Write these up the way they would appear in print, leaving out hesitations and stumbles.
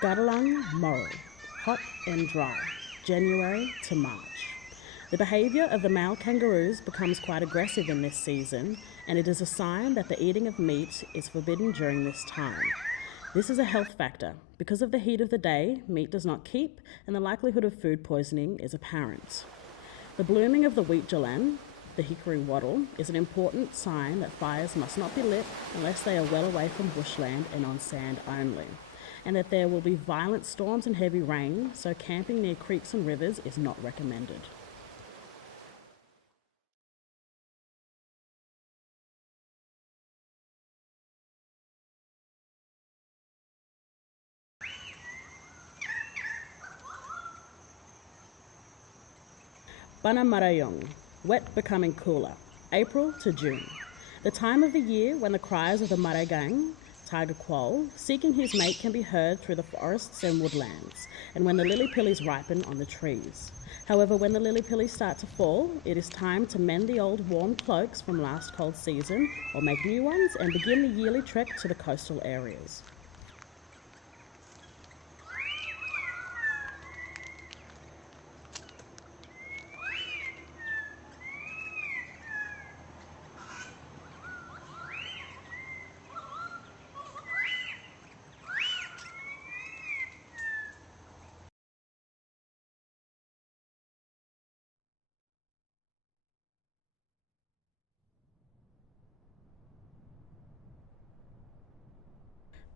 Gadalang Moral, hot and dry, January to March. The behaviour of the male kangaroos becomes quite aggressive in this season, and it is a sign that the eating of meat is forbidden during this time. This is a health factor. Because of the heat of the day, meat does not keep, and the likelihood of food poisoning is apparent. The blooming of the Wiritjiribin, the hickory wattle, is an important sign that fires must not be lit unless they are well away from bushland and on sand only, and that there will be violent storms and heavy rain, so camping near creeks and rivers is not recommended. Banamarayong, wet becoming cooler, April to June. The time of the year when the cries of the maragang, tiger quoll, seeking his mate can be heard through the forests and woodlands, and when the lily-pillies ripen on the trees. However, when the lily-pillies start to fall, it is time to mend the old warm cloaks from last cold season, or make new ones, and begin the yearly trek to the coastal areas.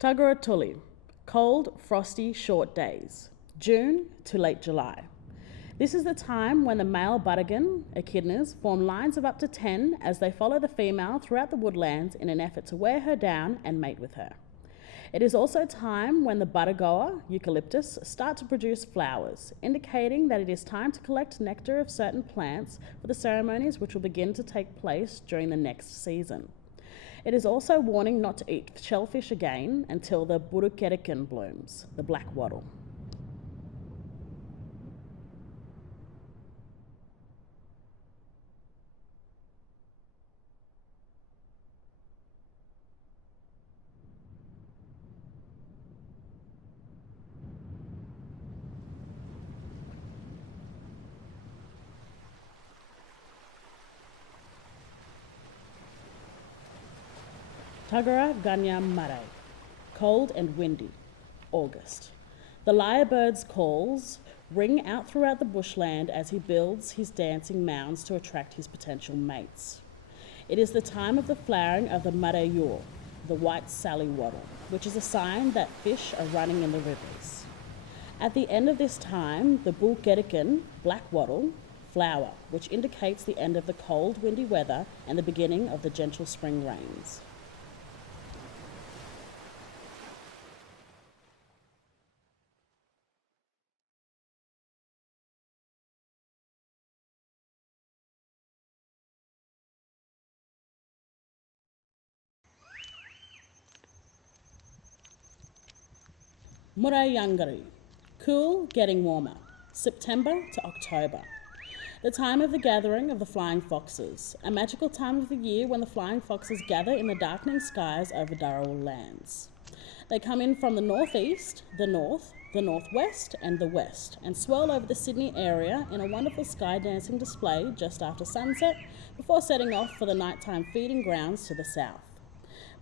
Tuggeratulli, cold, frosty, short days, June to late July. This is the time when the male budagan, echidnas, form lines of up to 10 as they follow the female throughout the woodlands in an effort to wear her down and mate with her. It is also time when the budagoa, eucalyptus, start to produce flowers, indicating that it is time to collect nectar of certain plants for the ceremonies which will begin to take place during the next season. It is also warning not to eat shellfish again until the Wiritjiribin blooms, the black wattle. Tuggerah Ganyam Mare, cold and windy, August. The lyrebird's calls ring out throughout the bushland as he builds his dancing mounds to attract his potential mates. It is the time of the flowering of the marayul, the white sally wattle, which is a sign that fish are running in the rivers. At the end of this time, the Wiritjiribin, black wattle, flower, which indicates the end of the cold, windy weather and the beginning of the gentle spring rains. Murayangari, cool, getting warmer, September to October. The time of the gathering of the flying foxes, a magical time of the year when the flying foxes gather in the darkening skies over Darawal lands. They come in from the northeast, the north, the northwest and the west, and swirl over the Sydney area in a wonderful sky dancing display just after sunset before setting off for the nighttime feeding grounds to the south.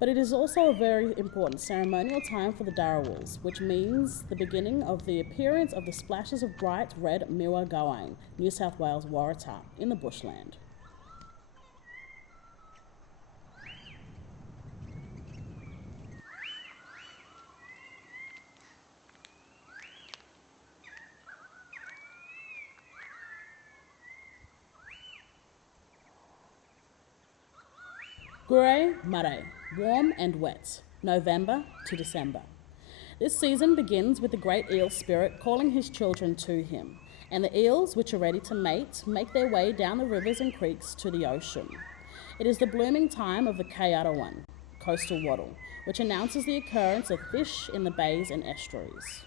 But it is also a very important ceremonial time for the Darawals, which means the beginning of the appearance of the splashes of bright red Miwa Gawang, New South Wales Waratah, in the bushland. Gure Mare, warm and wet, November to December. This season begins with the great eel spirit calling his children to him, and the eels, which are ready to mate, make their way down the rivers and creeks to the ocean. It is the blooming time of the Kayarawan, coastal wattle, which announces the occurrence of fish in the bays and estuaries.